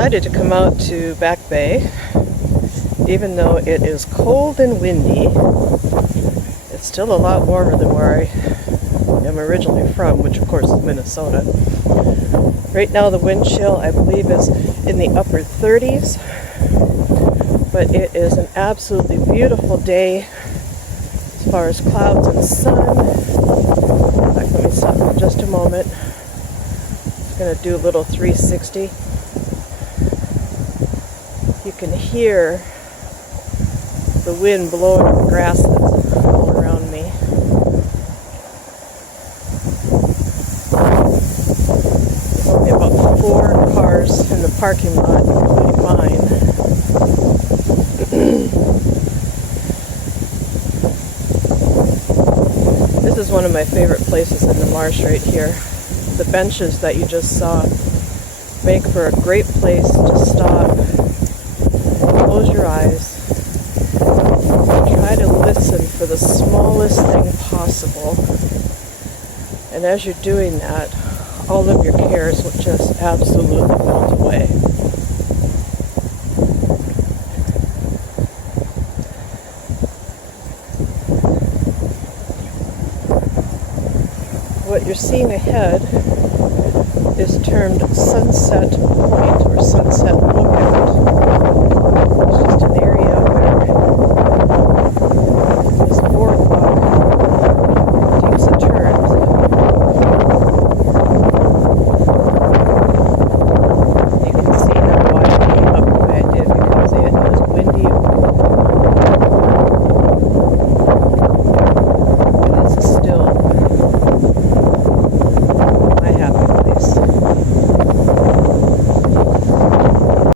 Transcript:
decided to come out to Back Bay, even though it is cold and windy. It's still a lot warmer than where I am originally from, which of course is Minnesota. Right now the wind chill, I believe, is in the upper 30s, but it is an absolutely beautiful day as far as clouds and sun. In fact, let me stop for just a moment. I'm going to do a little 360. You can hear the wind blowing the grasses all around me. There's only about 4 cars in the parking lot, including mine. This is one of my favorite places in the marsh right here. The benches that you just saw make for a great place to stop, close your eyes, and try to listen for the smallest thing possible. And as you're doing that, all of your cares will just absolutely melt away. What you're seeing ahead is termed Sunset Point or Sunset Lookout.